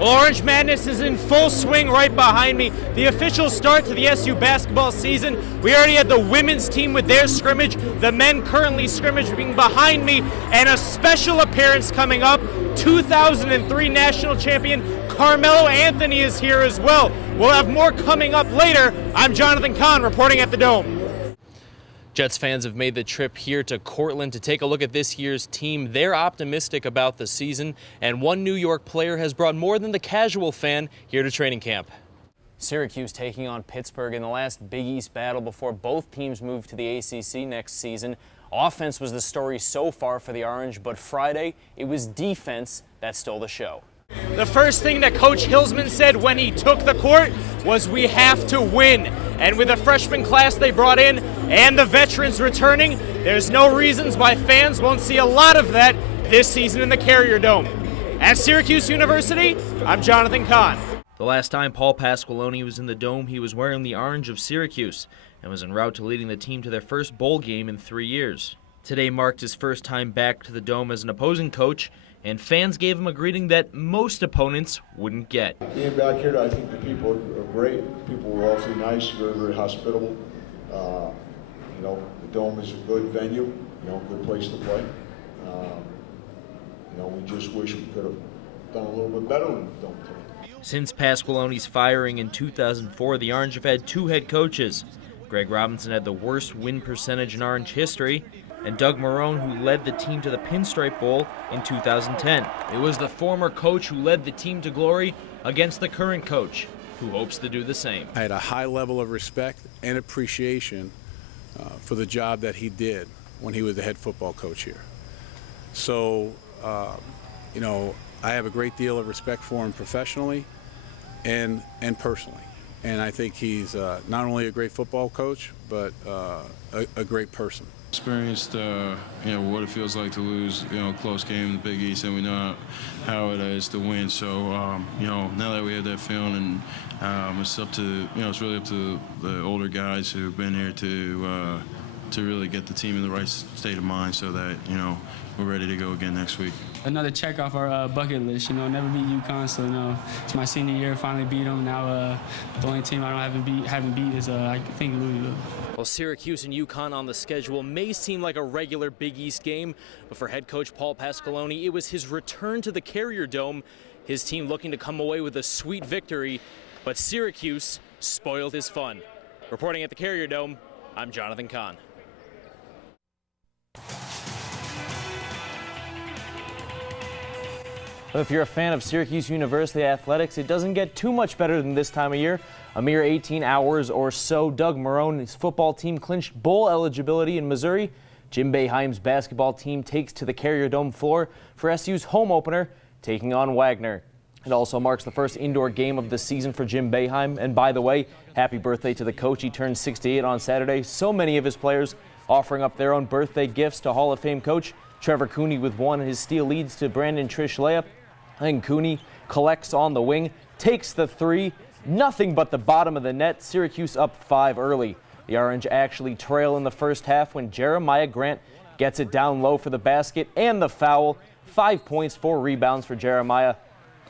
Well, Orange Madness is in full swing right behind me. The official start to the SU basketball season. We already had the women's team with their scrimmage, the men currently scrimmaging behind me, and a special appearance coming up. 2003 national champion Carmelo Anthony is here as well. We'll have more coming up later. I'm Jonathan Kahn reporting at the Dome. Jets fans have made the trip here to Cortland to take a look at this year's team. They're optimistic about the season, and one New York player has brought more than the casual fan here to training camp. Syracuse taking on Pittsburgh in the last Big East battle before both teams move to the ACC next season. Offense was the story so far for the Orange, but Friday it was defense that stole the show. The first thing that Coach Hillsman said when he took the court was we have to win. And with the freshman class they brought in and the veterans returning, there's no reasons why fans won't see a lot of that this season in the Carrier Dome. At Syracuse University, I'm Jonathan Kahn. The last time Paul Pasqualoni was in the Dome, he was wearing the orange of Syracuse and was en route to leading the team to their first bowl game in 3 years. Today marked his first time back to the Dome as an opposing coach, and fans gave him a greeting that most opponents wouldn't get. Being back here, I think the people are great. People were awfully nice, very, very hospitable. The Dome is a good venue, good place to play. We just wish we could have done a little bit better in the Dome today. Since Pasqualoni's firing in 2004, the Orange have had 2 head coaches. Greg Robinson had the worst win percentage in Orange history, and Doug Marrone, who led the team to the Pinstripe Bowl in 2010. It was the former coach who led the team to glory against the current coach, who hopes to do the same. I had a high level of respect and appreciation for the job that he did when he was the head football coach here. So, I have a great deal of respect for him professionally and personally. And I think he's not only a great football coach, but a great person. Experienced, what it feels like to lose, a close game in the Big East, and we know how it is to win. So, now that we have that feeling, and it's up to, it's really up to the older guys who've been here to really get the team in the right state of mind, so that we're ready to go again next week. Another check off our bucket list. Never beat UConn, so it's my senior year. Finally beat them. Now the only team I haven't beat is I think Louisville. Well, Syracuse and UConn on the schedule may seem like a regular Big East game, but for head coach Paul Pasqualoni, it was his return to the Carrier Dome. His team looking to come away with a sweet victory, but Syracuse spoiled his fun. Reporting at the Carrier Dome, I'm Jonathan Kahn. Well, if you're a fan of Syracuse University athletics, it doesn't get too much better than this time of year. A mere 18 hours or so, Doug Marrone's football team clinched bowl eligibility in Missouri. Jim Boeheim's basketball team takes to the Carrier Dome floor for SU's home opener, taking on Wagner. It also marks the first indoor game of the season for Jim Boeheim. And by the way, happy birthday to the coach. He turned 68 on Saturday. So many of his players offering up their own birthday gifts to Hall of Fame coach Trevor Cooney with one. His steal leads to Brandon Trish layup. And Cooney collects on the wing, takes the 3, nothing but the bottom of the net. Syracuse up 5 early. The Orange actually trail in the first half when Jeremiah Grant gets it down low for the basket and the foul. 5 points, 4 rebounds for Jeremiah.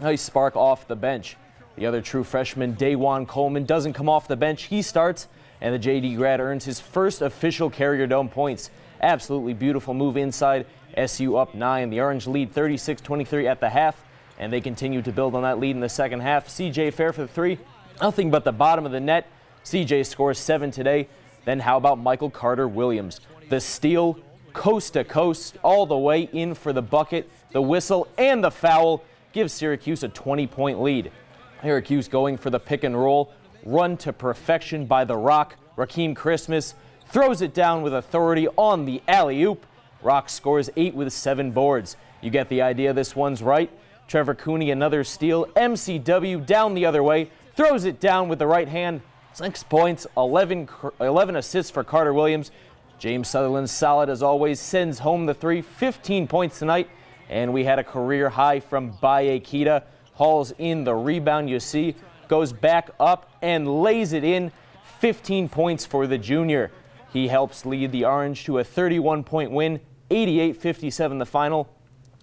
Nice spark off the bench. The other true freshman, Dajuan Coleman, doesn't come off the bench. He starts, and the JD grad earns his first official Carrier Dome points. Absolutely beautiful move inside. SU up 9. The Orange lead 36-23 at the half, and they continue to build on that lead in the second half. CJ Fair for the 3, nothing but the bottom of the net. CJ scores 7 today. Then how about Michael Carter Williams? The steal, coast to coast, all the way in for the bucket. The whistle and the foul gives Syracuse a 20-point lead. Syracuse going for the pick and roll. Run to perfection by the Rock. Rakeem Christmas throws it down with authority on the alley-oop. Rock scores 8 with 7 boards. You get the idea, this one's right. Trevor Cooney, another steal. MCW down the other way. Throws it down with the right hand. 6 points, 11 assists for Carter Williams. James Sutherland, solid as always, sends home the 3. 15 points tonight. And we had a career high from Baye Kita. Hauls in the rebound, you see. Goes back up and lays it in. 15 points for the junior. He helps lead the Orange to a 31-point win. 88-57 the final.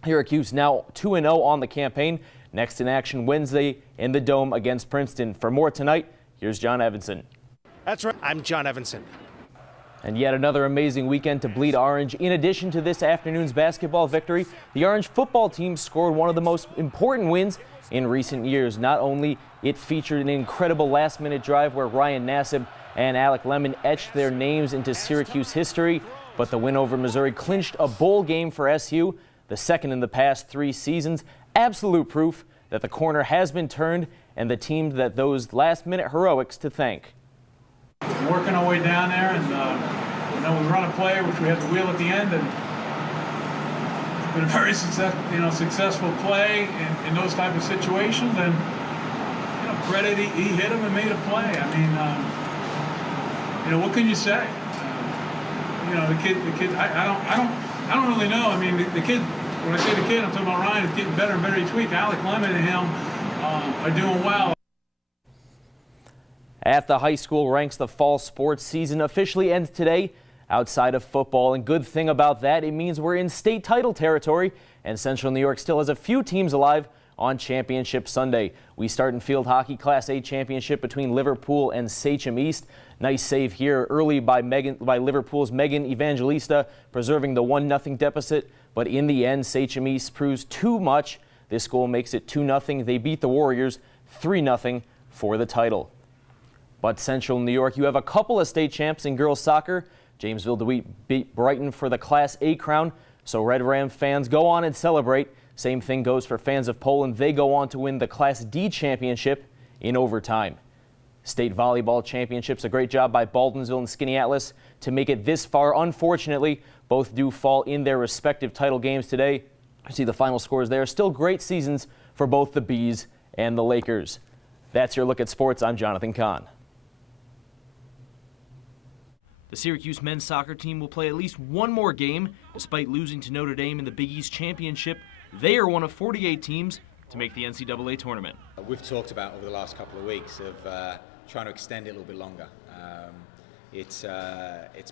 Syracuse now 2-0 on the campaign. Next in action Wednesday in the Dome against Princeton. For more tonight, here's John Evanson. That's right. I'm John Evanson. And yet another amazing weekend to bleed orange. In addition to this afternoon's basketball victory, the Orange football team scored one of the most important wins in recent years. Not only it featured an incredible last-minute drive where Ryan Nassib and Alec Lemon etched their names into Syracuse history, but the win over Missouri clinched a bowl game for SU, the second in the past 3 seasons. Absolute proof that the corner has been turned and the team that those last-minute heroics to thank. Working our way down there, and we run a play, which we had the wheel at the end, and it's been a very successful play in those type of situations. And credit, he hit him and made a play. I mean, what can you say? The kid. I don't really know. I mean, the kid. When I say the kid, I'm talking about Ryan. Is getting better and better each week. Alec Lemon and him are doing well. At the high school ranks, the fall sports season officially ends today outside of football. And good thing about that, it means we're in state title territory, and Central New York still has a few teams alive on Championship Sunday. We start in field hockey Class A championship between Liverpool and Sachem East. Nice save here early by Liverpool's Megan Evangelista, preserving the 1-0 deficit. But in the end, Sachem East proves too much. This goal makes it 2-0. They beat the Warriors 3-0 for the title. But Central New York, you have a couple of state champs in girls soccer. Jamesville DeWitt beat Brighton for the Class A crown, so Red Ram fans go on and celebrate. Same thing goes for fans of Poland. They go on to win the Class D championship in overtime. State volleyball championships, a great job by Baldwinsville and Skinny Atlas to make it this far. Unfortunately, both do fall in their respective title games today. You see the final scores there. Still great seasons for both the Bees and the Lakers. That's your look at sports. I'm Jonathan Kahn. The Syracuse men's soccer team will play at least one more game. Despite losing to Notre Dame in the Big East Championship, they are one of 48 teams to make the NCAA tournament. We've talked about over the last couple of weeks of trying to extend it a little bit longer. It's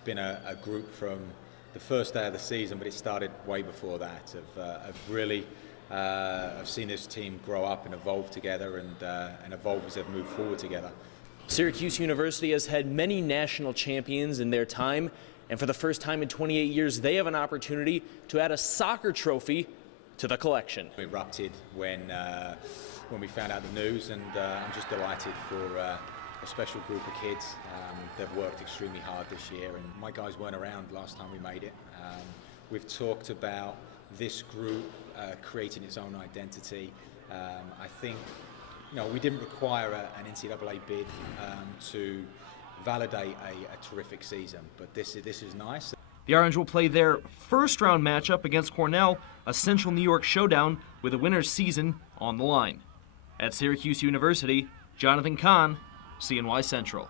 been a group from the first day of the season, but it started way before that, I've seen this team grow up and evolve together and evolve as they've moved forward together. Syracuse University has had many national champions in their time, and for the first time in 28 years, they have an opportunity to add a soccer trophy to the collection. We erupted when we found out the news, and I'm just delighted for a special group of kids. They've worked extremely hard this year, and my guys weren't around last time we made it. We've talked about this group creating its own identity. I think we didn't require an NCAA bid to validate a terrific season, but this is nice. The Orange will play their first-round matchup against Cornell, a Central New York showdown with a winner's season on the line. At Syracuse University, Jonathan Kahn, CNY Central.